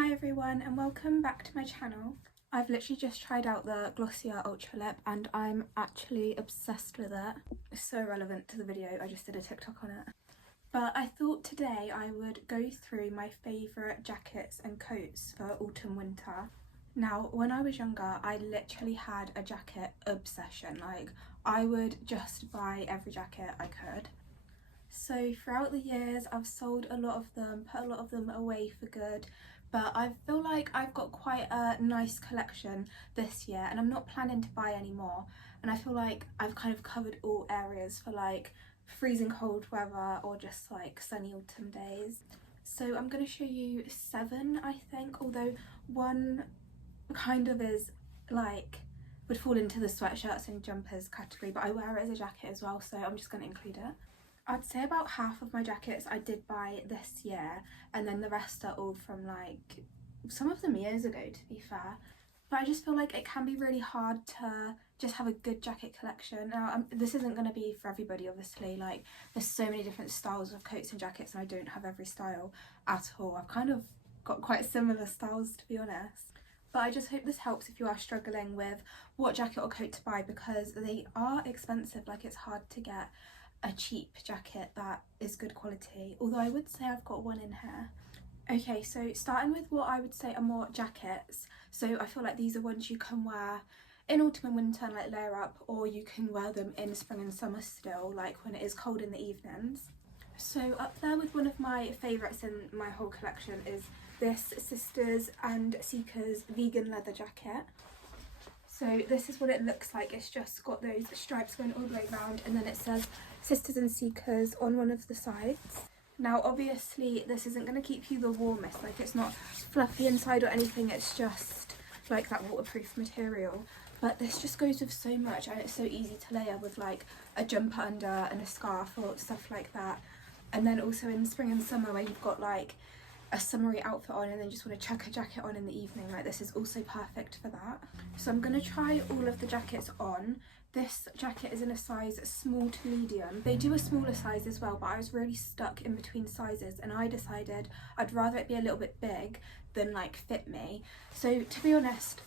Hi everyone and welcome back to my channel. I've literally just tried out the Glossier Ultra Lip and I'm actually obsessed with it. It's so relevant to the video, I just did a TikTok on it. But I thought today I would go through my favourite jackets and coats for autumn winter. Now when I was younger I literally had a jacket obsession, like I would just buy every jacket I could. So throughout the years I've sold a lot of them, put a lot of them away for good, but I feel like I've got quite a nice collection this year and I'm not planning to buy any more, and I feel like I've kind of covered all areas for like freezing cold weather or just like sunny autumn days. So I'm going to show you 7 I think, although one kind of is like would fall into the sweatshirts and jumpers category, but I wear it as a jacket as well, so I'm just going to include it. I'd say about half of my jackets I did buy this year, and then the rest are all from like some of them years ago to be fair. But I just feel like it can be really hard to just have a good jacket collection. Now this isn't going to be for everybody obviously, like there's so many different styles of coats and jackets and I don't have every style at all. I've kind of got quite similar styles to be honest. But I just hope this helps if you are struggling with what jacket or coat to buy, because they are expensive, like it's hard to get a cheap jacket that is good quality, although I would say I've got one in here. Okay, so starting with what I would say are more jackets, so I feel like these are ones you can wear in autumn and winter and like layer up, or you can wear them in spring and summer still, like when it is cold in the evenings. So up there with one of my favourites in my whole collection is this Sisters and Seekers vegan leather jacket. So this is what it looks like. It's just got those stripes going all the way around, and then it says Sisters and Seekers on one of the sides. Now obviously this isn't going to keep you the warmest, like it's not fluffy inside or anything, it's just like that waterproof material. But this just goes with so much and it's so easy to layer with like a jumper under and a scarf or stuff like that. And then also in spring and summer where you've got like a summery outfit on and then just want to chuck a jacket on in the evening, like this is also perfect for that. So I'm going to try all of the jackets on. This jacket is in a size small to medium. They do a smaller size as well, but I was really stuck in between sizes and I decided I'd rather it be a little bit big than like fit me. So to be honest,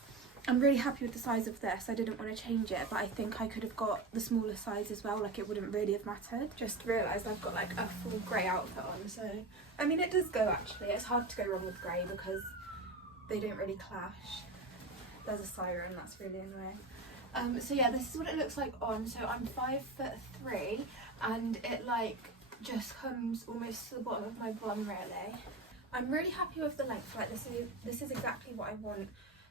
I'm really happy with the size of this. I didn't want to change it, but I think I could have got the smaller size as well, like it wouldn't really have mattered. Just realised I've got like a full grey outfit on, so I mean it does go actually. It's hard to go wrong with grey because they don't really clash. There's a siren, that's really annoying. So yeah, this is what it looks like on. So I'm 5'3" and it like just comes almost to the bottom of my bum really. I'm really happy with the length, like this is exactly what I want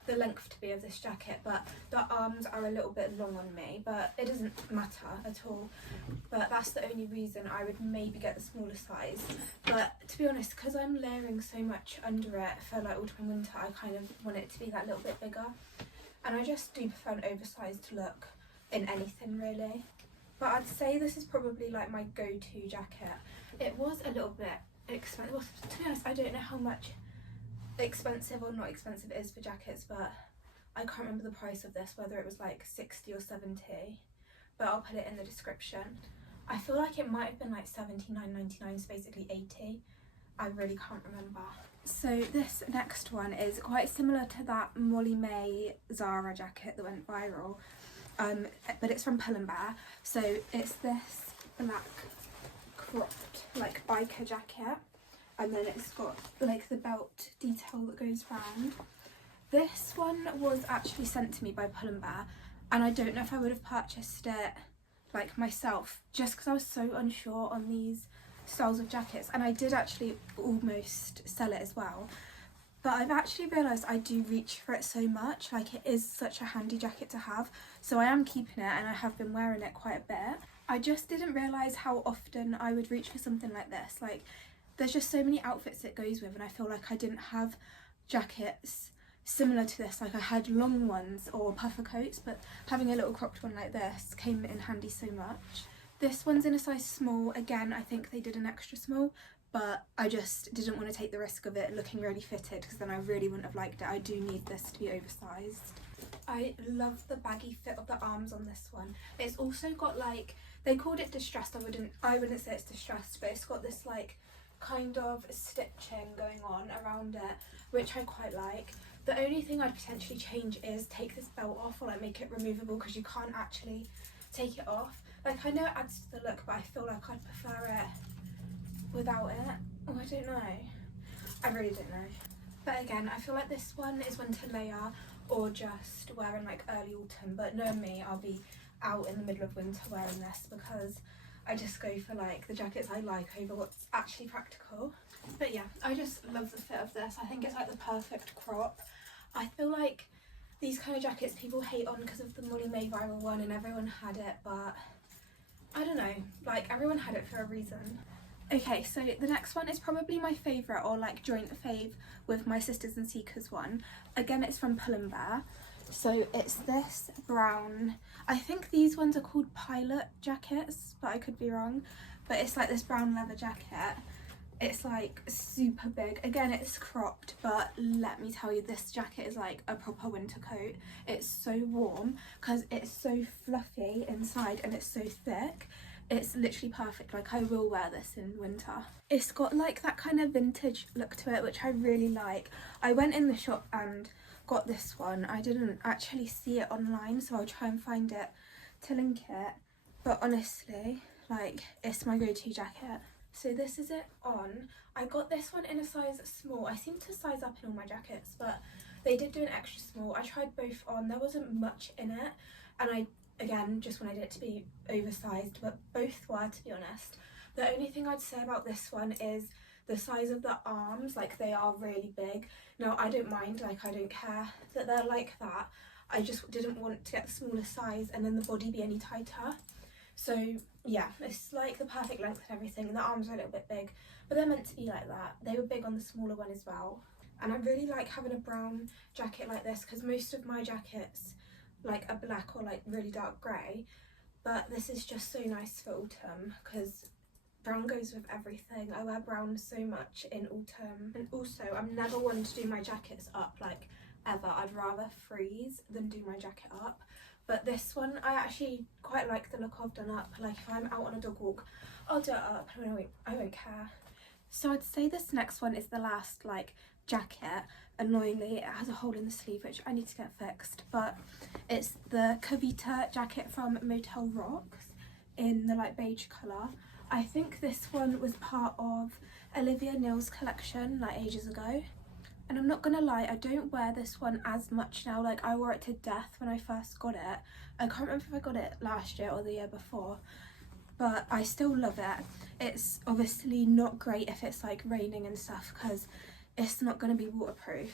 the length to be of this jacket, but the arms are a little bit long on me, but it doesn't matter at all. But that's the only reason I would maybe get the smaller size. But to be honest, because I'm layering so much under it for like autumn and winter, I kind of want it to be that little bit bigger. And I just do prefer an oversized look in anything really. But I'd say this is probably like my go-to jacket. It was a little bit expensive. Well, to be honest, I don't know how much expensive or not expensive it is for jackets, but I can't remember the price of this, whether it was like 60 or 70, but I'll put it in the description. I feel like it might have been like 79.99, so basically 80. I really can't remember. So this next one is quite similar to that Molly May Zara jacket that went viral, but it's from Pull & Bear. So it's this black cropped like biker jacket, and then it's got like the belt detail that goes round. This one was actually sent to me by Pull & Bear, and I don't know if I would have purchased it like myself, just because I was so unsure on these styles of jackets, and I did actually almost sell it as well. But I've actually realised I do reach for it so much, like it is such a handy jacket to have, so I am keeping it and I have been wearing it quite a bit. I just didn't realise how often I would reach for something like this. Like there's just so many outfits it goes with, and I feel like I didn't have jackets similar to this. Like I had long ones or puffer coats, but having a little cropped one like this came in handy so much. This one's in a size small. Again, I think they did an extra small, but I just didn't want to take the risk of it looking really fitted, because then I really wouldn't have liked it. I do need this to be oversized. I love the baggy fit of the arms on this one. It's also got like, they called it distressed. I wouldn't say it's distressed, but it's got this like kind of stitching going on around it, which I quite like. The only thing I'd potentially change is take this belt off, or like make it removable, because you can't actually take it off. Like, I know it adds to the look, but I feel like I'd prefer it without it. Oh, I don't know. I really don't know. But again, I feel like this one is one to layer or just wear in like early autumn, but knowing me, I'll be out in the middle of winter wearing this, because I just go for like the jackets I like over what's actually practical. But yeah, I just love the fit of this. I think it's like the perfect crop. I feel like these kind of jackets people hate on because of the Molly May viral one and everyone had it, but I don't know, like everyone had it for a reason. Okay, so the next one is probably my favourite, or like joint fave with my Sisters and Seekers one. Again, it's from Pull & Bear. So it's this brown, I think these ones are called pilot jackets, but I could be wrong. But it's like this brown leather jacket. It's like super big. Again, it's cropped, but let me tell you, this jacket is like a proper winter coat. It's so warm because it's so fluffy inside and it's so thick. It's literally perfect. Like, I will wear this in winter. It's got like that kind of vintage look to it, which I really like. I went in the shop and got this one. I didn't actually see it online, so I'll try and find it to link it. But honestly, like, it's my go-to jacket. So this is it on. I got this one in a size small. I seem to size up in all my jackets, but they did do an extra small. I tried both on. There wasn't much in it, and I again just wanted it to be oversized, but both were, to be honest. The only thing I'd say about this one is the size of the arms. Like, they are really big. Now, I don't mind, like, I don't care that they're like that. I just didn't want to get the smaller size and then the body be any tighter. So yeah, it's like the perfect length and everything, and the arms are a little bit big, but they're meant to be like that. They were big on the smaller one as well. And I really like having a brown jacket like this, because most of my jackets like are black or like really dark grey, but this is just so nice for autumn because brown goes with everything. I wear brown so much in autumn. And also, I'm never one to do my jackets up, like, ever. I'd rather freeze than do my jacket up. But this one, I actually quite like the look of done up. Like, if I'm out on a dog walk, I'll do it up. I won't care. So I'd say this next one is the last, like, jacket. Annoyingly, it has a hole in the sleeve, which I need to get fixed. But it's the Kavita jacket from Motel Rocks in the, like, beige colour. I think this one was part of Olivia Neal's collection, like, ages ago. And I'm not gonna lie, I don't wear this one as much now. Like, I wore it to death when I first got it. I can't remember if I got it last year or the year before, but I still love it. It's obviously not great if it's like raining and stuff, because it's not gonna be waterproof,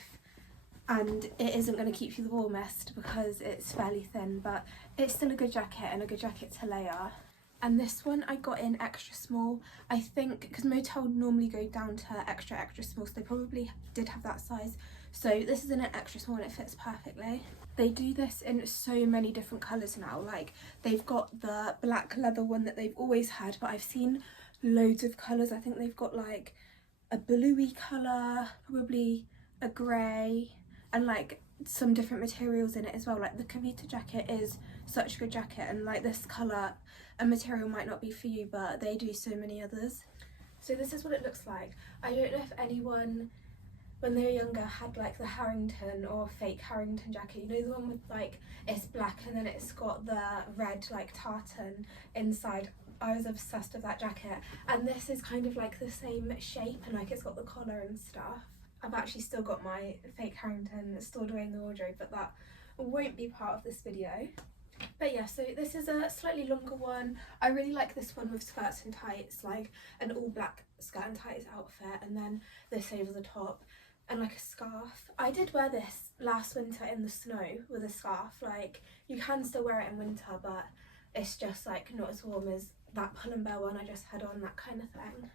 and it isn't gonna keep you the warmest because it's fairly thin, but it's still a good jacket and a good jacket to layer. And this one I got in extra small, I think, because Motel normally go down to extra small, so they probably did have that size. So this is in an extra small and it fits perfectly. They do this in so many different colours now. Like, they've got the black leather one that they've always had, but I've seen loads of colours. I think they've got like a bluey colour, probably a grey, and like some different materials in it as well. Like, the Kavita jacket is such a good jacket, and like this colour and material might not be for you, but they do so many others. So this is what it looks like. I don't know if anyone when they were younger had like the Harrington or fake Harrington jacket, you know, the one with like, it's black and then it's got the red like tartan inside. I was obsessed with that jacket, and this is kind of like the same shape, and like it's got the collar and stuff. I've actually still got my fake Harrington stored away in the wardrobe, but that won't be part of this video. But yeah, so this is a slightly longer one. I really like this one with skirts and tights, like an all black skirt and tights outfit, and then this over the top and like a scarf. I did wear this last winter in the snow with a scarf. Like, you can still wear it in winter, but it's just like not as warm as that Pull & Bear one I just had on, that kind of thing.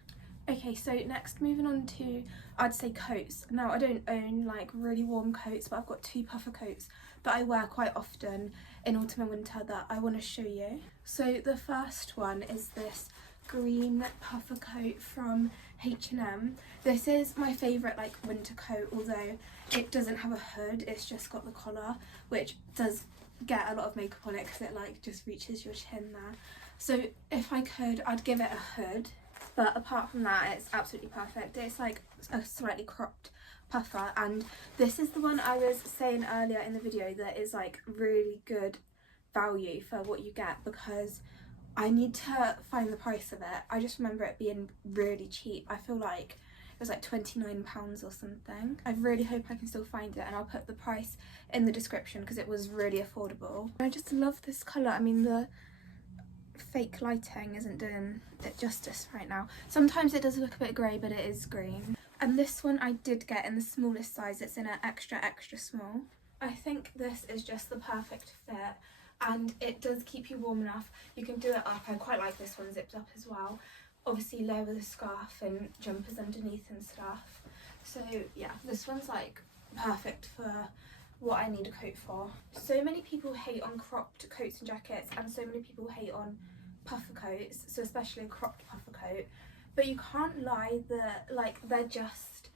Okay, so next, moving on to, I'd say, coats. Now, I don't own like really warm coats, but I've got two puffer coats that I wear quite often in autumn and winter that I want to show you. So the first one is this green puffer coat from H&M. This is my favourite like winter coat, although it doesn't have a hood, it's just got the collar, which does get a lot of makeup on it because it like just reaches your chin there. So if I could, I'd give it a hood. But apart from that, it's absolutely perfect. It's like a slightly cropped puffer, and this is the one I was saying earlier in the video that is like really good value for what you get, because I need to find the price of it. I just remember it being really cheap. I feel like it was like £29 or something. I really hope I can still find it, and I'll put the price in the description because it was really affordable. I just love this colour. I mean, the fake lighting isn't doing it justice right now. Sometimes it does look a bit grey, but it is green. And this one I did get in the smallest size. It's in an extra small. I think this is just the perfect fit, and it does keep you warm enough. You can do it up. I quite like this one zipped up as well. Obviously layer with a scarf and jumpers underneath and stuff. So yeah, this one's like perfect for what I need a coat for. So many people hate on cropped coats and jackets, and so many people hate on puffer coats, so especially a cropped puffer coat. But you can't lie, that like they're just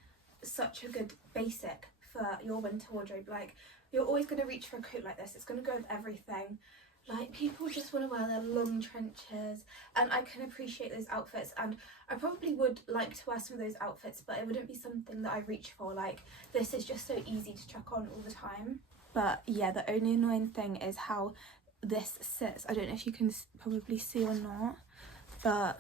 such a good basic for your winter wardrobe. Like, you're always going to reach for a coat like this. It's going to go with everything. Like, people just want to wear their long trenches, and I can appreciate those outfits, and I probably would like to wear some of those outfits, but it wouldn't be something that I reach for. Like, this is just so easy to chuck on all the time. But yeah, the only annoying thing is how this sits. I don't know if you can probably see or not, but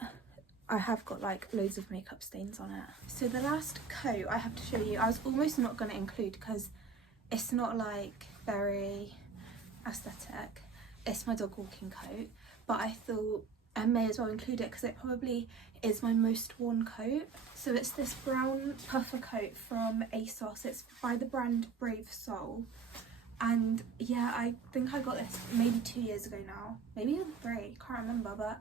I have got like loads of makeup stains on it. So the last coat I have to show you, I was almost not going to include because it's not like very aesthetic. It's my dog walking coat, but I thought I may as well include it because it probably is my most worn coat. So it's this brown puffer coat from ASOS. It's by the brand Brave Soul, and yeah, I think I got this maybe 2 years ago now, maybe even 3, can't remember, but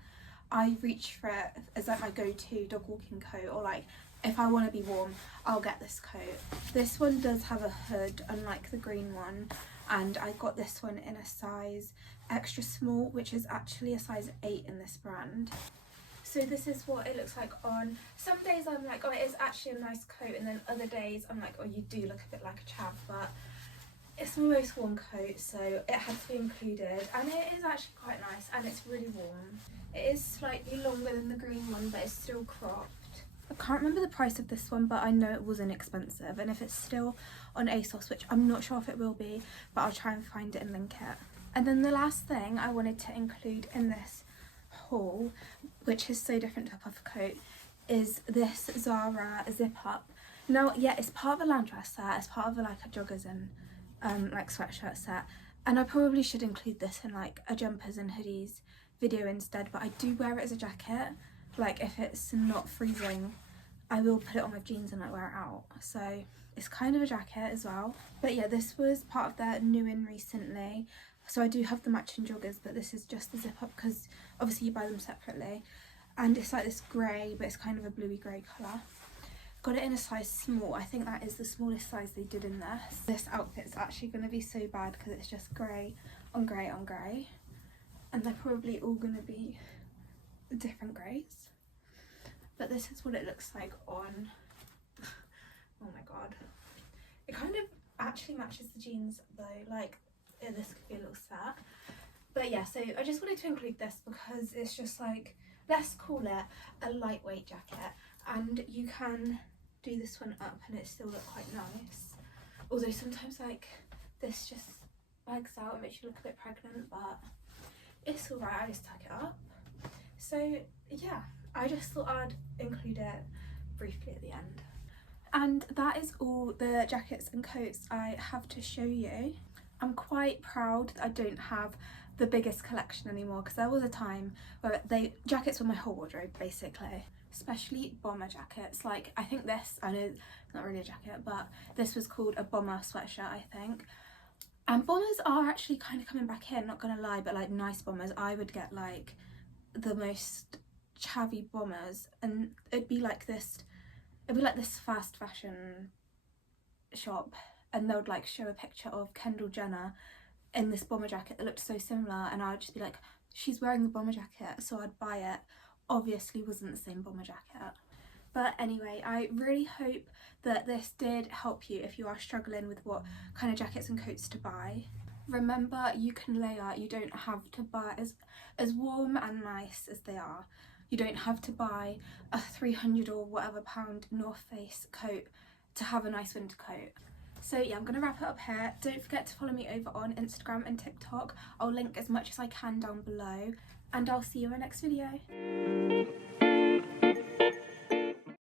I reach for it as like my go-to dog walking coat, or like if I want to be warm, I'll get this coat. This one does have a hood, unlike the green one, and I got this one in a size extra small, which is actually a size 8 in this brand. So this is what it looks like on. Some days I'm like, oh, it is actually a nice coat, and then other days I'm like, oh, you do look a bit like a chav, but it's my most worn coat, so it had to be included, and it is actually quite nice, and it's really warm. It is slightly longer than the green one, but it's still cropped. I can't remember the price of this one, but I know it was inexpensive, and if it's still on ASOS, which I'm not sure if it will be, but I'll try and find it and link it. And then the last thing I wanted to include in this haul, which is so different to a puffer coat, is this Zara zip up. Now, yeah, it's part of a loungewear set, it's part of like a joggers and like sweatshirt set, and I probably should include this in like a jumpers and hoodies video instead, but I do wear it as a jacket. Like, if it's not freezing, I will put it on with jeans and like wear it out, so it's kind of a jacket as well. But yeah, this was part of their new in recently, so I do have the matching joggers, but this is just the zip up because obviously you buy them separately, and it's like this grey, but it's kind of a bluey grey colour. Got it in a size small. I think that is the smallest size they did in this. This outfit's actually going to be so bad because it's just grey on grey on grey, and they're probably all going to be different greys. But this is what it looks like on. Oh my god. It kind of actually matches the jeans though, like this could be a little set. But yeah, so I just wanted to include this because it's just like, let's call it a lightweight jacket, and you can do this one up and it still look quite nice. Although sometimes like this just bags out and makes you look a bit pregnant, but it's alright, I just tuck it up. So yeah, I just thought I'd include it briefly at the end. And that is all the jackets and coats I have to show you. I'm quite proud that I don't have the biggest collection anymore, because there was a time where jackets were my whole wardrobe basically, especially bomber jackets. Like, I think this, I know it's not really a jacket, but this was called a bomber sweatshirt, I think. And bombers are actually kind of coming back in, not gonna lie, but like nice bombers. I would get like the most chavvy bombers, and it'd be like this fast fashion shop, and they would like show a picture of Kendall Jenner in this bomber jacket that looked so similar, and I'd just be like, she's wearing the bomber jacket, so I'd buy it. Obviously wasn't the same bomber jacket. But anyway, I really hope that this did help you if you are struggling with what kind of jackets and coats to buy. Remember, you can layer, you don't have to buy as warm and nice as they are. You don't have to buy a 300 or whatever pound North Face coat to have a nice winter coat. So yeah, I'm going to wrap it up here. Don't forget to follow me over on Instagram and TikTok. I'll link as much as I can down below, and I'll see you in my next video.